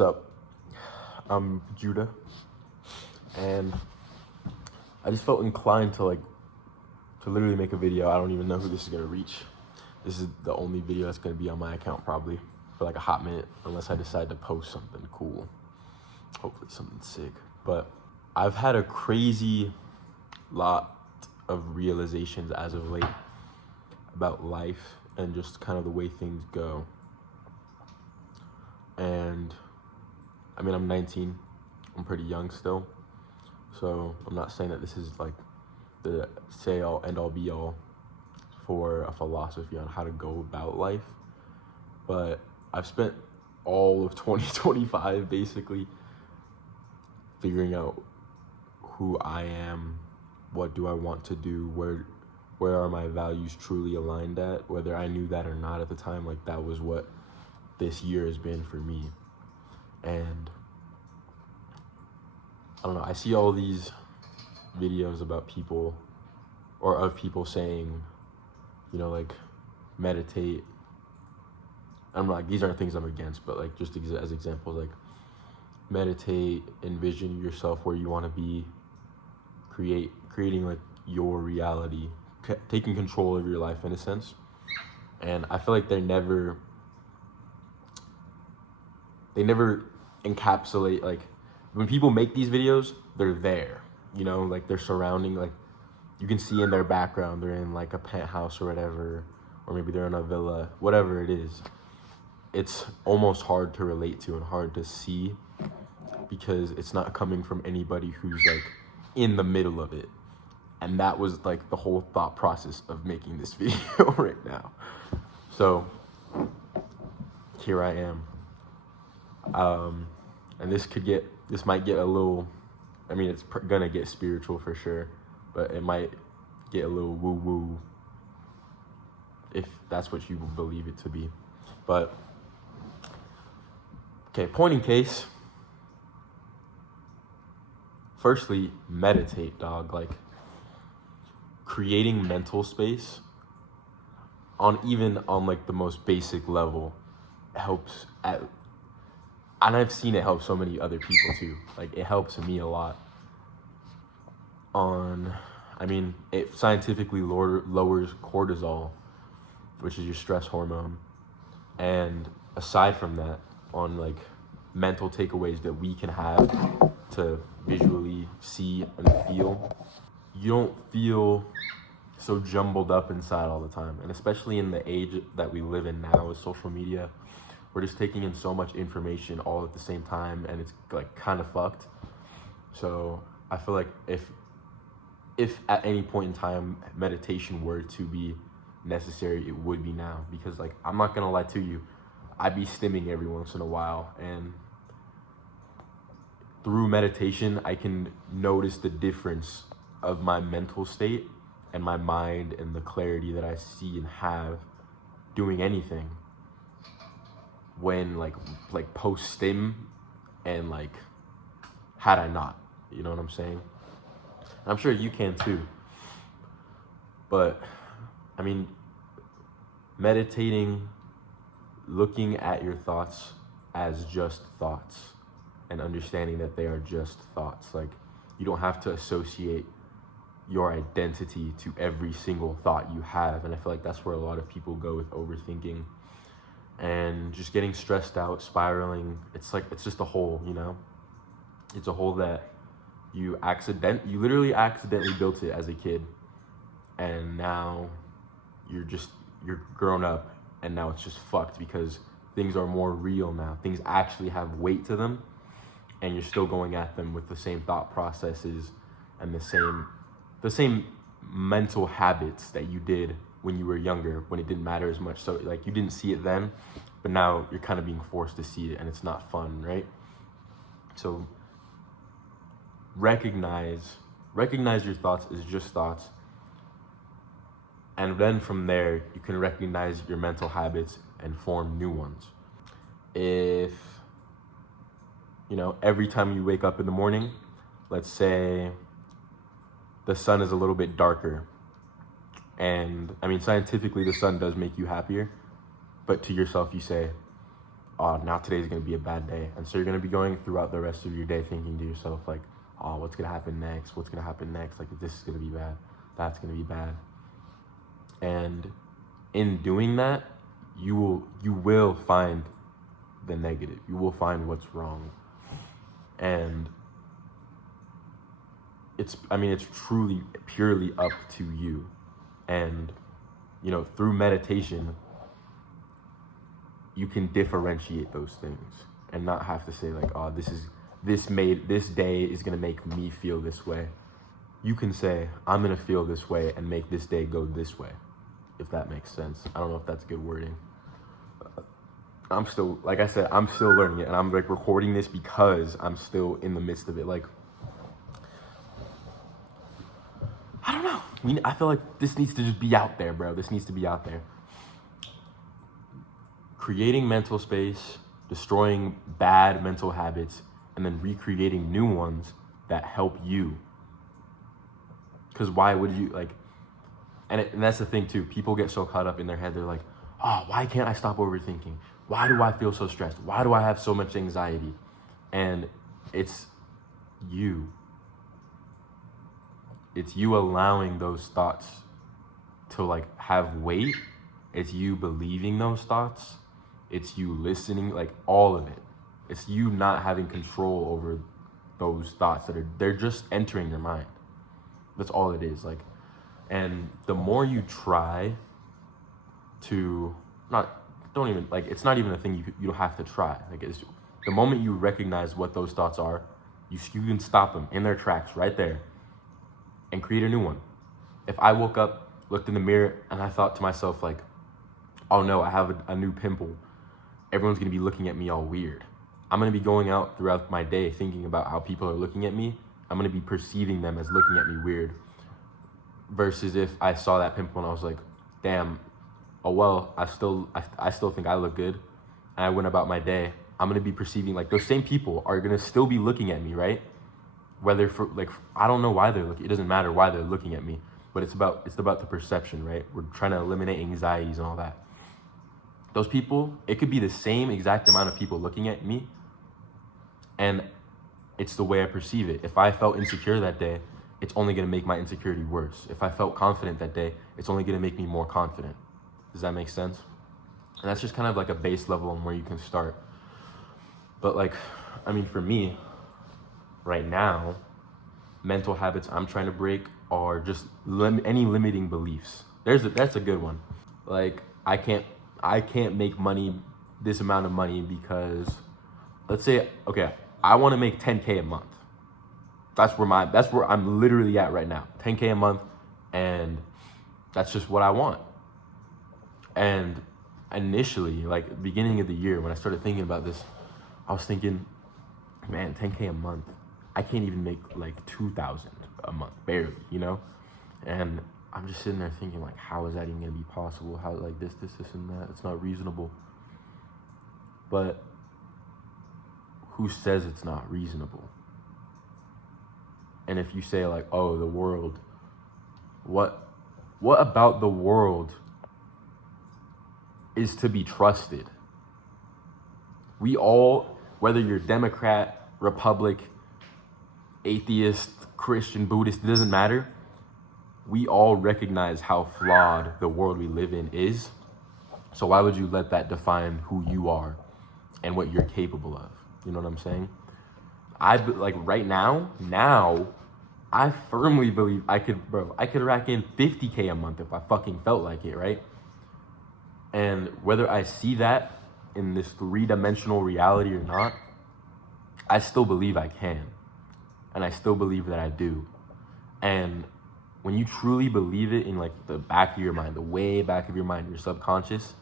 What's up? I'm Judah, and I just felt inclined to literally make a video. I don't even know who this is gonna reach. This is the only video that's gonna be on my account probably for like a hot minute, unless I decide to post something cool. Hopefully something sick. But I've had a crazy lot of realizations as of late about life and just kind of the way things go. And I mean, I'm 19. I'm pretty young still. So I'm not saying that this is like the say all end all be all for a philosophy on how to go about life. But I've spent all of 2025 basically figuring out who I am, what do I want to do, where are my values truly aligned at, whether I knew that or not at the time. Like, that was what this year has been for me. And I don't know, I see all these videos about people or of people saying, you know, like, meditate. I'm not, these aren't things I'm against, but like just as examples, like meditate, envision yourself where you want to be, creating like your reality, taking control of your life in a sense. And I feel like they never encapsulate, like, when people make these videos, they're there, you know, like they're surrounding, like you can see in their background, they're in like a penthouse or whatever, or maybe they're in a villa, whatever it is. It's almost hard to relate to and hard to see because it's not coming from anybody who's like in the middle of it. And that was like the whole thought process of making this video right now. So here I am. And this might get a little, I mean, it's gonna get spiritual for sure, but it might get a little woo-woo if that's what you believe it to be. But okay, point in case. Firstly, meditate, dog. Like, creating mental space on like the most basic level helps and I've seen it help so many other people too. Like, it helps me a lot. I mean, it scientifically lowers cortisol, which is your stress hormone. And aside from that, on like mental takeaways that we can have to visually see and feel, you don't feel so jumbled up inside all the time. And especially in the age that we live in now with social media, we're just taking in so much information all at the same time, and it's like kind of fucked. So I feel like if at any point in time meditation were to be necessary, it would be now. Because like, I'm not gonna lie to you, I'd be stimming every once in a while, and through meditation I can notice the difference of my mental state and my mind and the clarity that I see and have doing anything when like post stim and like had I not, you know what I'm saying? I'm sure you can too. But I mean, meditating, looking at your thoughts as just thoughts and understanding that they are just thoughts. Like, you don't have to associate your identity to every single thought you have. And I feel like that's where a lot of people go with overthinking and just getting stressed out, spiraling. It's just a hole, you know? It's a hole that you literally accidentally built it as a kid. And now you're grown up, and now it's just fucked because things are more real now. Things actually have weight to them, and you're still going at them with the same thought processes and the same mental habits that you did when you were younger, when it didn't matter as much. So like, you didn't see it then, but now you're kind of being forced to see it, and it's not fun, right? So recognize your thoughts as just thoughts. And then from there, you can recognize your mental habits and form new ones. If, you know, every time you wake up in the morning, let's say the sun is a little bit darker, and I mean, scientifically, the sun does make you happier, but to yourself, you say, oh, now today's gonna be a bad day. And so you're gonna be going throughout the rest of your day thinking to yourself like, oh, what's gonna happen next? What's gonna happen next? Like, this is gonna be bad. That's gonna be bad. And in doing that, you will find the negative. You will find what's wrong. And it's truly purely up to you. And through meditation, you can differentiate those things and not have to say like, oh, this day is gonna make me feel this way. You can say, I'm gonna feel this way and make this day go this way, if that makes sense. I don't know if that's good wording. I'm still learning it, and I'm like recording this because I'm still in the midst of it. Like, I don't know. I feel like this needs to just be out there, bro. This needs to be out there. Creating mental space, destroying bad mental habits, and then recreating new ones that help you. Because why would you, like, and that's the thing too, people get so caught up in their head, they're like, oh, why can't I stop overthinking? Why do I feel so stressed? Why do I have so much anxiety? And it's you. It's you allowing those thoughts to like have weight. It's you believing those thoughts. It's you listening, like all of it. It's you not having control over those thoughts they're just entering your mind. That's all it is. Like, and the more you try to it's not even a thing you don't have to try. Like, it's the moment you recognize what those thoughts are, you can stop them in their tracks right there and create a new one. If I woke up, looked in the mirror, and I thought to myself like, oh no, I have a new pimple, everyone's gonna be looking at me all weird. I'm gonna be going out throughout my day thinking about how people are looking at me. I'm gonna be perceiving them as looking at me weird. Versus if I saw that pimple and I was like, damn, oh well, I still think I look good, and I went about my day, I'm gonna be perceiving like those same people are gonna still be looking at me, right? Whether for like, I don't know why they're looking, it doesn't matter why they're looking at me, but it's about the perception, right? We're trying to eliminate anxieties and all that. Those people, it could be the same exact amount of people looking at me, and it's the way I perceive it. If I felt insecure that day, it's only gonna make my insecurity worse. If I felt confident that day, it's only gonna make me more confident. Does that make sense? And that's just kind of like a base level on where you can start. But like, I mean, for me, right now, mental habits I'm trying to break are just any limiting beliefs. That's a good one. Like, I can't make this amount of money because, let's say, okay, I want to make 10K a month. That's where I'm literally at right now. 10K a month, and that's just what I want. And initially, like beginning of the year, when I started thinking about this, I was thinking, man, 10K a month, I can't even make like 2,000 a month, barely, And I'm just sitting there thinking like, how is that even gonna be possible? How, like this and that, it's not reasonable. But who says it's not reasonable? And if you say like, oh, the world, what about the world is to be trusted? We all, whether you're Democrat, Republic, atheist, Christian, Buddhist, it doesn't matter. We all recognize how flawed the world we live in is. So why would you let that define who you are and what you're capable of? You know what I'm saying? Right now, I firmly believe I could rack in 50K a month if I fucking felt like it, right? And whether I see that in this 3-dimensional reality or not, I still believe I can. And I still believe that I do. And when you truly believe it in like the back of your mind, the way back of your mind, your subconscious,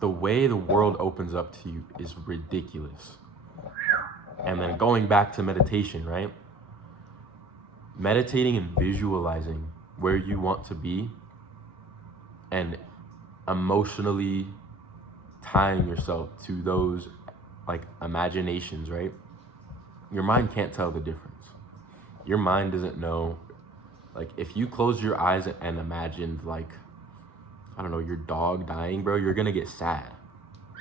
the way the world opens up to you is ridiculous. And then going back to meditation, right? Meditating and visualizing where you want to be and emotionally tying yourself to those like imaginations, right? Your mind can't tell the difference. Your mind doesn't know. Like, if you close your eyes and imagined like, I don't know, your dog dying, bro, you're gonna get sad.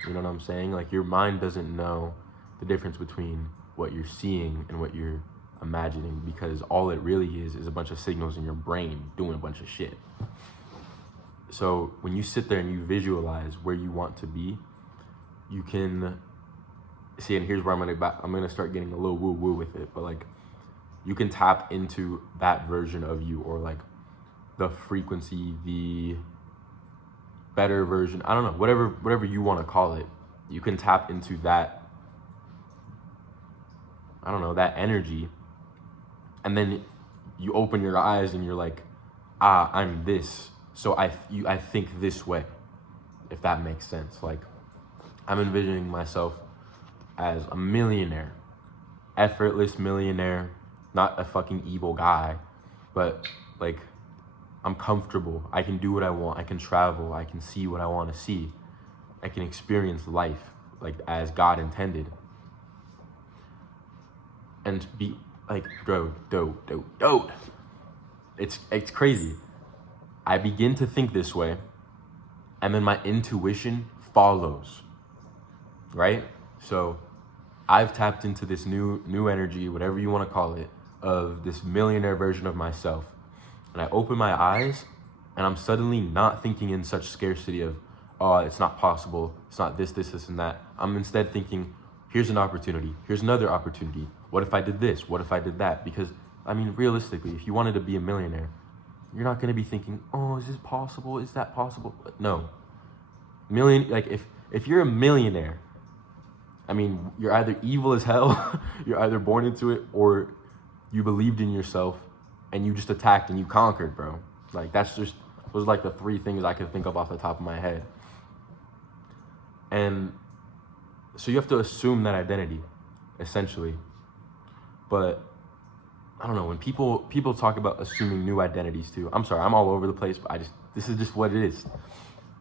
You know what I'm saying? Like, your mind doesn't know the difference between what you're seeing and what you're imagining, because all it really is a bunch of signals in your brain doing a bunch of shit. So when you sit there and you visualize where you want to be, you can see, and here's where I'm gonna start getting a little woo woo with it, but like, you can tap into that version of you, or like the frequency, the better version, I don't know, whatever you want to call it. You can tap into that, I don't know, that energy, and then you open your eyes and you're like, I'm this, so I think this way, if that makes sense. Like, I'm envisioning myself as a millionaire, effortless millionaire, not a fucking evil guy, but like, I'm comfortable. I can do what I want. I can travel. I can see what I want to see. I can experience life like as God intended. And be like, dope. It's crazy. I begin to think this way, and then my intuition follows. Right? So I've tapped into this new energy, whatever you want to call it, of this millionaire version of myself. And I open my eyes, and I'm suddenly not thinking in such scarcity of, oh, it's not possible, it's not this, and that. I'm instead thinking, here's an opportunity, here's another opportunity. What if I did this? What if I did that? Because, I mean, realistically, if you wanted to be a millionaire, you're not going to be thinking, oh, is this possible? Is that possible? No. Like, if you're a millionaire, I mean, you're either evil as hell, you're either born into it, or you believed in yourself and you just attacked and you conquered, bro. Like, those are like the three things I could think of off the top of my head. And so you have to assume that identity, essentially. But I don't know, when people talk about assuming new identities too, I'm sorry, I'm all over the place, but this is just what it is.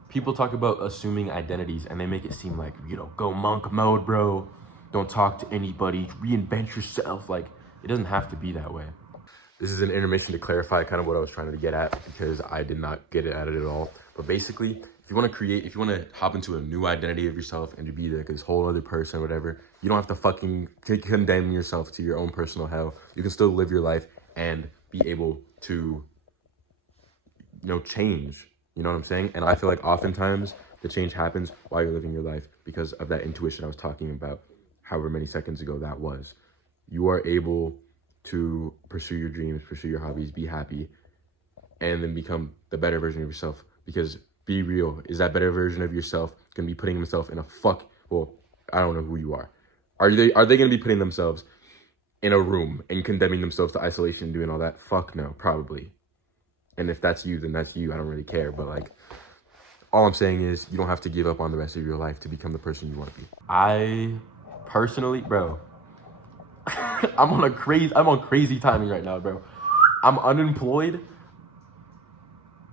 People talk about assuming identities and they make it seem like, go monk mode, bro. Don't talk to anybody, reinvent yourself. Like, it doesn't have to be that way. This is an intermission to clarify kind of what I was trying to get at, because I did not get it at it at all. But basically, if you want to hop into a new identity of yourself and to be like this whole other person, whatever, you don't have to fucking condemn yourself to your own personal hell. You can still live your life and be able to, change. You know what I'm saying? And I feel like oftentimes the change happens while you're living your life because of that intuition I was talking about however many seconds ago that was. You are able to pursue your dreams, pursue your hobbies, be happy, and then become the better version of yourself. Because be real, is that better version of yourself gonna be putting himself in well, I don't know who you are. Are they gonna be putting themselves in a room and condemning themselves to isolation and doing all that? Fuck no, probably. And if that's you, then that's you. I don't really care. But like, all I'm saying is you don't have to give up on the rest of your life to become the person you want to be. I personally, bro, I'm on crazy timing right now, bro. I'm unemployed.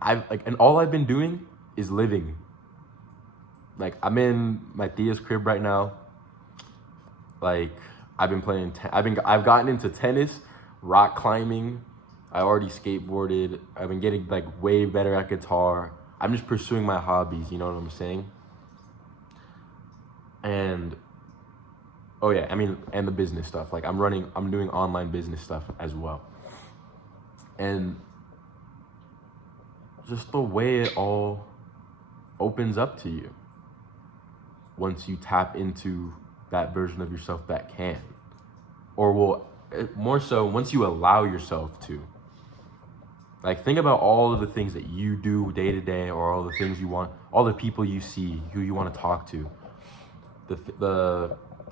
And all I've been doing is living. Like, I'm in my tia's crib right now. Like, I've been playing. I've gotten into tennis, rock climbing. I already skateboarded. I've been getting like way better at guitar. I'm just pursuing my hobbies. You know what I'm saying? And oh yeah, I mean, and the business stuff. Like, I'm doing online business stuff as well. And just the way it all opens up to you once you tap into that version of yourself that can. Or more so, once you allow yourself to. Like, think about all of the things that you do day to day, or all the things you want, all the people you see, who you want to talk to. I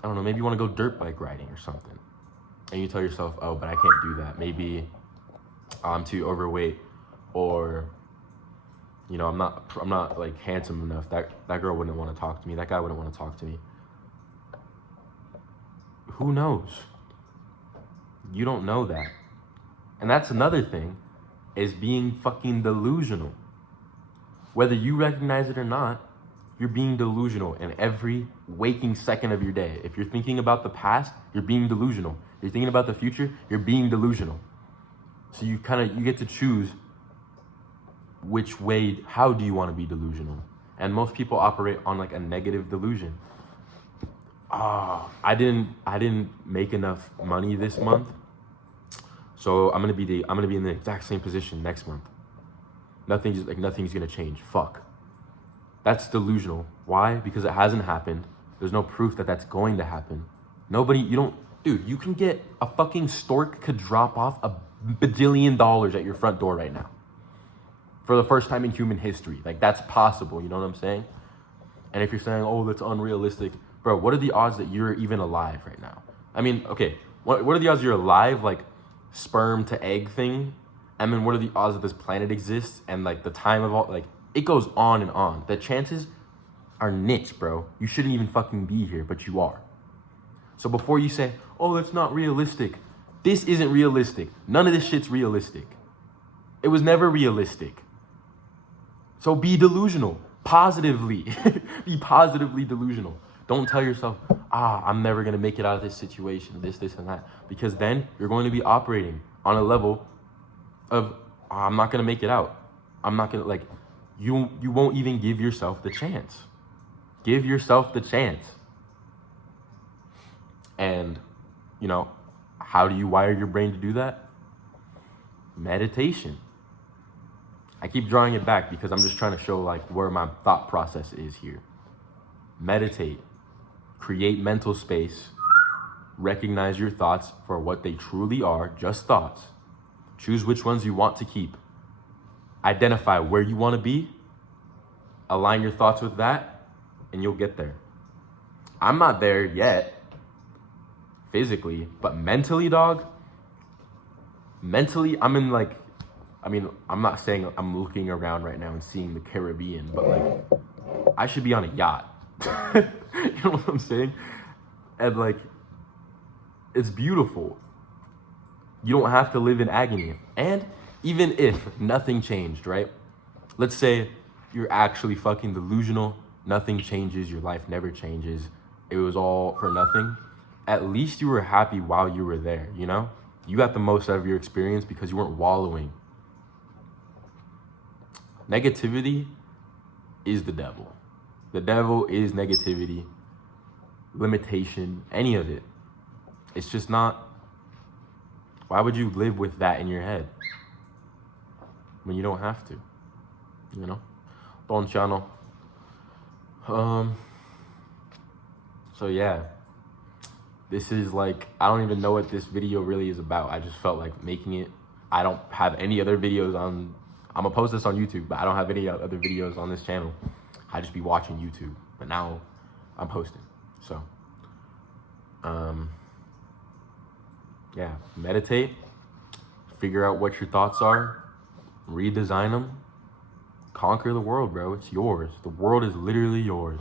don't know, maybe you want to go dirt bike riding or something. And you tell yourself, oh, but I can't do that. Maybe I'm too overweight, or, I'm not like handsome enough. That girl wouldn't want to talk to me. That guy wouldn't want to talk to me. Who knows? You don't know that. And that's another thing, is being fucking delusional. Whether you recognize it or not, you're being delusional in every waking second of your day. If you're thinking about the past, you're being delusional. If you're thinking about the future, you're being delusional. So you get to choose which way, how do you want to be delusional? And most people operate on like a negative delusion. I didn't make enough money this month, so I'm gonna be in the exact same position next month. Nothing's gonna change. Fuck. That's delusional. Why? Because it hasn't happened. There's no proof that that's going to happen. Dude, you can get a fucking stork could drop off $1 bajillion at your front door right now. For the first time in human history. Like, that's possible, you know what I'm saying? And if you're saying, oh, that's unrealistic, bro, what are the odds that you're even alive right now? I mean, okay, what are the odds you're alive, like, sperm to egg thing? And then what are the odds that this planet exists and, like, the time of all, like, it goes on and on. The chances are niche, bro. You shouldn't even fucking be here, but you are. So before you say, oh, that's not realistic, this isn't realistic. None of this shit's realistic. It was never realistic. So be delusional, positively. Be positively delusional. Don't tell yourself, I'm never gonna make it out of this situation, this, and that. Because then you're going to be operating on a level of, I'm not gonna make it out. I'm not gonna, like, you won't even give yourself the chance. Give yourself the chance. And, you know, how do you wire your brain to do that? Meditation. I keep drawing it back because I'm just trying to show like where my thought process is here. Meditate. Create mental space. Recognize your thoughts for what they truly are, just thoughts. Choose which ones you want to keep. Identify where you want to be. Align your thoughts with that, and you'll get there. I'm not there yet, physically, but mentally, dog, I'm in like, I'm not saying I'm looking around right now and seeing the Caribbean, but like, I should be on a yacht. You know what I'm saying? And like, it's beautiful. You don't have to live in agony. And even if nothing changed, right? Let's say you're actually fucking delusional. Nothing changes. Your life never changes. It was all for nothing. At least you were happy while you were there, you know? You got the most out of your experience because you weren't wallowing. Negativity is the devil. The devil is negativity, limitation, any of it. It's just not. Why would you live with that in your head when you don't have to? You know? Bon channel. So yeah. This is like, I don't even know what this video really is about. I just felt like making it. I don't have any other videos on, I'm gonna post this on YouTube, but I don't have any other videos on this channel. I just be watching YouTube, but now I'm posting. So, yeah, meditate, figure out what your thoughts are, redesign them, conquer the world, bro. It's yours. The world is literally yours.